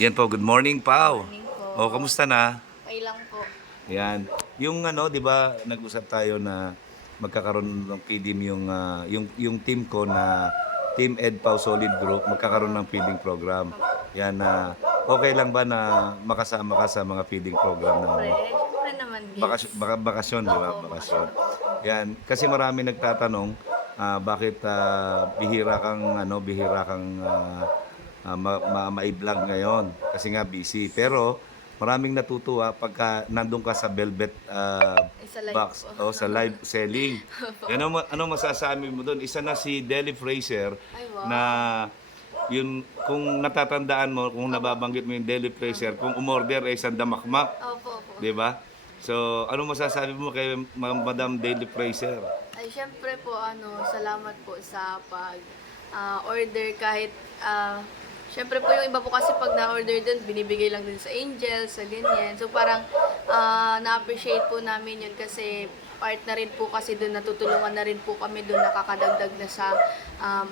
Yan po, good morning, Pau. Morning O, po. kamusta na? Okay lang po. Yan. Yung ano, 'di ba, nag-usap tayo na magkakaroon ng PDM yung team ko na Team Ed Pau Solid Group magkakaroon ng feeding program. Yan na okay lang ba na makasama ka sa mga feeding program ng Siyempre naman, yes. bakasyon, 'di ba? Opo, Bakasyon. bakasyon po. Yan, kasi marami nagtatanong bakit bihira kang mai-vlog ngayon kasi nga busy. Pero maraming natutuwa pagka nandun ka sa Velvet Sa live box po. o sa live selling. Yan ano masasabi mo doon? Isa na si Deli Fraser Ay, wow. na yun, kung natatandaan mo, kung nababanggit mo yung Deli Fraser, kung umorder ay isang damakmak, Opo, opo. 'di ba? So, ano masasabi mo kay Madam Deli Fraser? Ay, siyempre po, salamat po sa order kahit, siyempre po yung iba po kasi pag na-order dun, binibigay lang din sa Angel, sa ganyan. So, parang na-appreciate po namin yun kasi part na rin po kasi dun, natutulungan na rin po kami dun, nakakadagdag na sa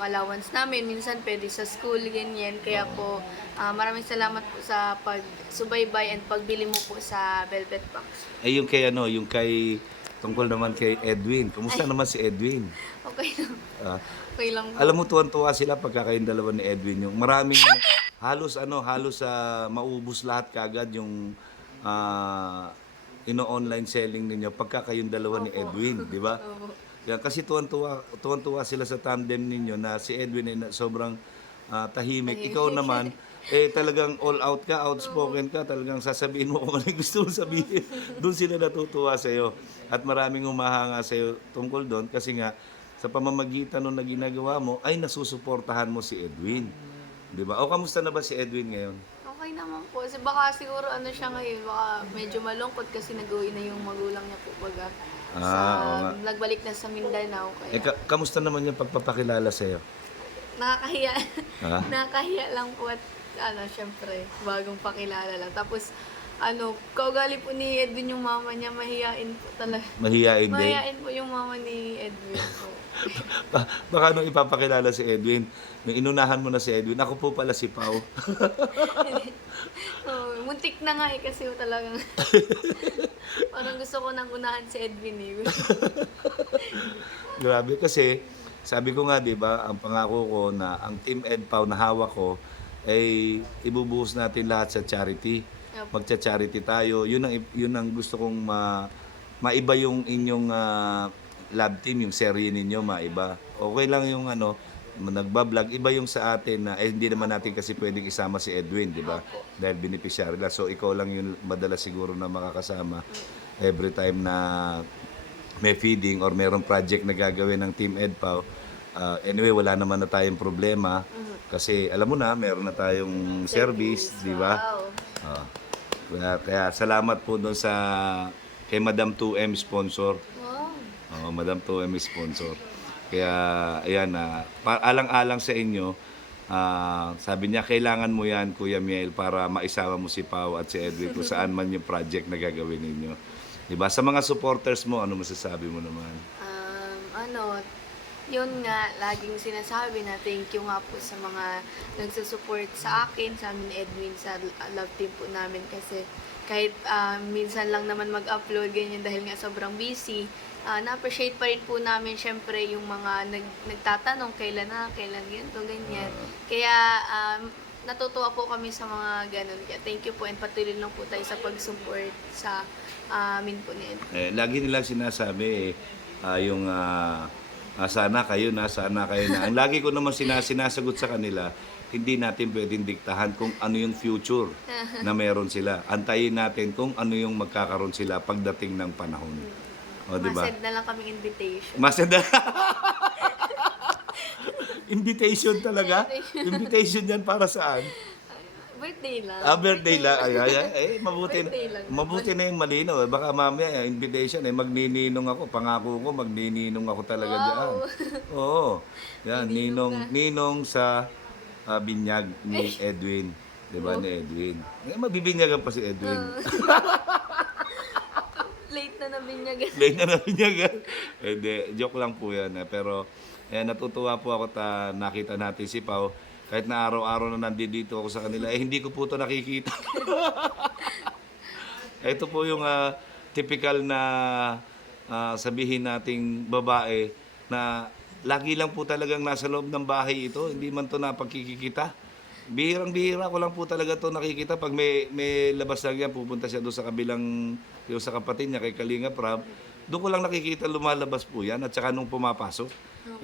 allowance namin. Minsan pwede sa school, ganyan. Kaya po, maraming salamat po sa pagsubaybay and pagbili mo po sa Velvet Box. Yung kay tungkol naman kay Edwin. Kumusta naman si Edwin? Okay lang. Ah, Okay lang po. alam mo, tuwan-tuwa sila pagka kayong dalawa ni Edwin. Yung maraming halos maubos lahat kagad yung online selling ninyo pagka kayong dalawa ni Edwin, di ba? Opo. Yan, kasi tuwan-tuwa sila sa tandem ninyo na si Edwin ay sobrang tahimik. Ikaw naman, talagang all out ka, outspoken ka, talagang sasabihin mo kung ano yung gusto mong sabihin. Doon sila natutuwa sa'yo. At maraming humahanga sa'yo tungkol doon kasi nga, sa pamamagitan nung na ginagawa mo, ay nasusuportahan mo si Edwin. Di ba? O, kamusta na ba si Edwin ngayon? Okay naman po. Kasi baka siguro siya ngayon, baka medyo malungkot kasi nag-uwi na yung magulang niya po baga. Oo nga. Nagbalik na sa Mindanao. Kaya Kamusta naman yung pagpapakilala sa'yo? nakakahiya. Ha? Nakakahiya lang po at syempre, bagong pakilala lang. Tapos, kaugali po ni Edwin yung mama niya, mahiyain po talaga. Mahihain din? Mahiyain po yung mama ni Edwin po. Baka nung ipapakilala si Edwin, nung inunahan mo na si Edwin, ako po pala si Pau. Muntik na nga kasi talagang parang gusto ko nang unahan si Edwin eh. Grabe kasi, sabi ko nga, di ba, ang pangako ko na ang Team Ed Pau na hawak ko ay ibubuhos natin lahat sa charity. Opo. Magcha-charity tayo. Yun ang gusto kong maiba yung inyong lab team, yung serye ninyo, maiba. Okay lang yung nagbablog, iba yung sa atin na hindi naman natin kasi pwedeng isama si Edwin, di ba? Dahil beneficiary lang. So ikaw lang yung madalas siguro na makakasama every time na may feeding or merong project na gagawin ng Team EdPau. Anyway, wala naman na tayong problema kasi alam mo na, meron na tayong service, di ba? Wow. Ah, kaya salamat po doon kay Madam 2M sponsor. Wow. Madam 2M sponsor. Kaya ayan alang-alang sa inyo, sabi niya kailangan mo 'yan, Kuya Miel, para maisama mo si Pau at si Edwin kung saan man yung project na gagawin ninyo. 'Di ba? Sa mga supporters mo, ano masasabi mo naman? Yun nga, laging sinasabi na thank you nga po sa mga nagsusupport sa akin, sa amin ni Edwin, sa love team po namin kasi kahit minsan lang naman mag-upload, ganyan dahil nga sobrang busy, na-appreciate pa rin po namin syempre yung mga nagtatanong kailan ganito, ganyan. Kaya natutuwa po kami sa mga ganun. Kaya thank you po and patuloy lang po tayo sa pag-support sa amin po ni Edwin. Lagi nilang sinasabi sana kayo na. Ang lagi ko naman sinasagot sa kanila, hindi natin pwedeng diktahan kung ano yung future na meron sila. Antayin natin kung ano yung magkakaroon sila pagdating ng panahon. O, di ba? Masend na lang kaming invitation. Masenda. Invitation talaga? Invitation yan para saan? Birthday lang. Birthday lang. Mabuti na. Birthday lang. Mabuti na yung malinaw. Baka mamaya, invitation, magnininong ako. Pangako ko, magnininong ako talaga Wow. dyan. Oo. Yan, ninong sa binyag ni Edwin. Diba, ni Edwin. Mabibinyagan pa si Edwin. Late na nabinyagan. Late na nabinyagan. Hindi, joke lang po yan. Pero natutuwa po ako nakita natin si Pau. Kahit na araw-araw na nandito ako sa kanila, hindi ko po ito nakikita. Ito po yung typical na sabihin nating babae na lagi lang po talagang nasa loob ng bahay ito. Hindi man ito napagkikita. Bihirang-bihira ko lang po talaga ito nakikita. Pag may labas lang yan, pupunta siya doon sa kabilang, yung sa kapatid niya, kay Kalinga Prab. Doon ko lang nakikita lumalabas po yan at saka nung pumapasok.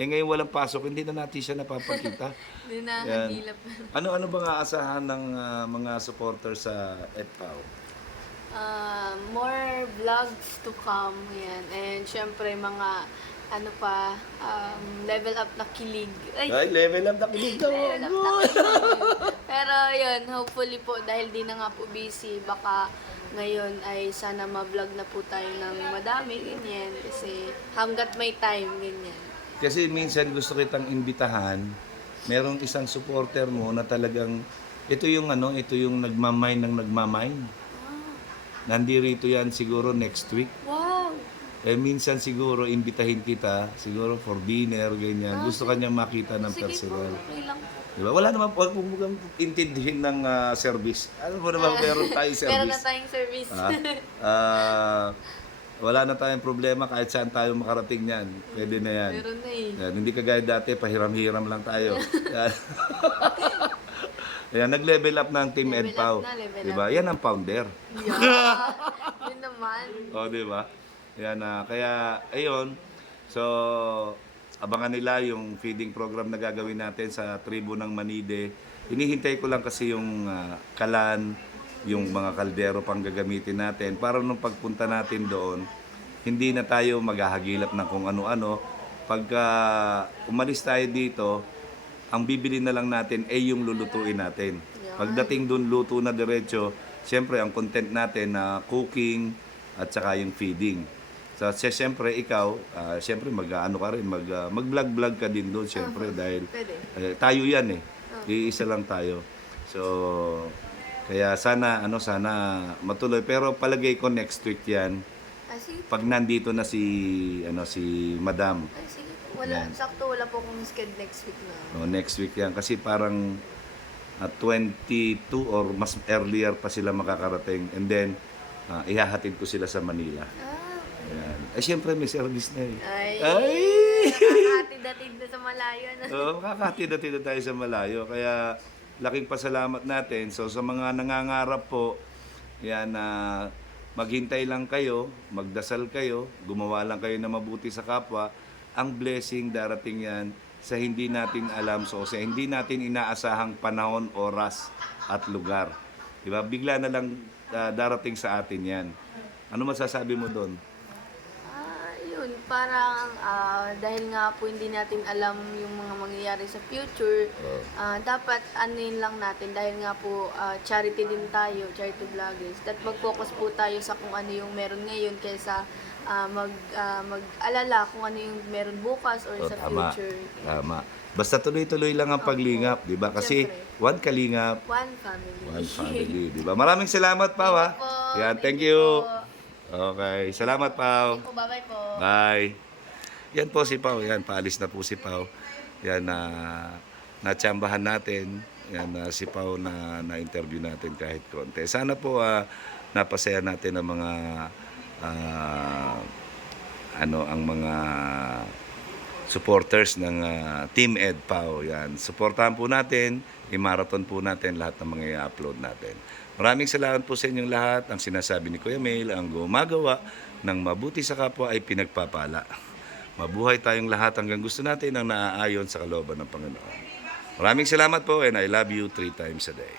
Ngayon walang pasok, hindi na natin siya napapakita. Hindi na Yan. hagilap. Ano ba nga asahan ng mga supporters sa EDPAO? More vlogs to come, yan. And syempre mga level up na kilig. Ay, level up na kilig ka. Level up na kilig. Pero yun, hopefully po, dahil di na nga po busy, baka ngayon ay sana ma-vlog na po tayo ng madami, ganyan. Kasi hanggat may time, ganyan. Kasi minsan gusto kitang imbitahan, merong isang supporter mo na talagang, ito yung nagmamine ng nagmamine. Nandirito yan siguro next week. Wow! Minsan siguro imbitahin kita, siguro for dinner, ganyan. Gusto kanyang makita ng Sige po, personal. okay lang po. Diba? Wala naman, huwag mong intindihin ng service. Ano mo naman, meron tayong service. Meron na tayong service. Wala na tayong problema kahit saan tayo makarating yan. Pwede na yan. Meron na eh. Yan, hindi kagaya dati, pahiram-hiram lang tayo. Yan. Ayan, nag-level up ng Team Level EDPAO. up na, level Diba? Yan ang founder. Yeah. Yun naman. O, diba? Yan, kaya, ayun. So, abangan nila yung feeding program na gagawin natin sa tribo ng Manide. Hinihintay ko lang kasi yung kalan, yung mga kaldero pang gagamitin natin para nung pagpunta natin doon, hindi na tayo maghahagilap ng kung ano-ano. Pagka umalis tayo dito, ang bibili na lang natin ay yung lulutuin natin. Pagdating doon, luto na diretso, siyempre ang content natin na cooking at saka yung feeding. So, siyempre ikaw, siyempre mag-ano ka rin, mag-vlog-vlog ka din doon siyempre dahil Pwede. tayo yan eh. Iisa lang tayo. So, kaya sana matuloy, pero palagay ko next week 'yan. Sige. Pag nandito na si Madam. Sige. Wala, sakto wala po akong schedule next week na. No, next week 'yan kasi parang 22 or mas earlier pa sila makakarating and then ihahatid ko sila sa Manila. Ayan. Ay, siyempre may service na eh. Ay! Nakakahatid-hatid na sa malayo. Oo, makakatid-hatid na tayo sa malayo. Kaya laking pasalamat natin. So sa mga nangangarap po, yan maghintay lang kayo, magdasal kayo, gumawa lang kayo na mabuti sa kapwa. Ang blessing darating yan sa hindi natin alam, so sa hindi natin inaasahang panahon, oras at lugar. Diba? Bigla na lang darating sa atin yan. Ano masasabi mo doon? Yun, parang dahil nga po hindi natin alam yung mga mangyayari sa future, dapat anuin lang natin dahil nga po charity din tayo, charity vloggers, that mag-focus po tayo sa kung ano yung meron ngayon kaysa mag-alala kung ano yung meron bukas or sa future. Tama. Basta tuloy-tuloy lang ang paglingap, di ba? Kasi Siyempre. one kalingap, One family. one family, di ba? Maraming salamat, Pao, ha? po. Yan, thank Thank you. you po. Okay, salamat, Pao. Bye-bye po. Bye. Yan po si Pao. Yan, paalis na po si Pao. Yan, natsambahan natin. Yan, si Pao na-interview natin kahit konti. Sana po napasaya natin ang mga ang mga supporters ng Team EDPAO. Yan, suportahan po natin, i-marathon po natin lahat ng mga i-upload natin. Maraming salamat po sa inyong lahat. Ang sinasabi ni Kuya Mail, ang gumagawa ng mabuti sa kapwa ay pinagpapala. Mabuhay tayong lahat hanggang gusto natin ang naaayon sa kalooban ng Panginoon. Maraming salamat po and I love you 3 times a day.